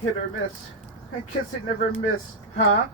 Hit or miss. I guess I never miss, huh?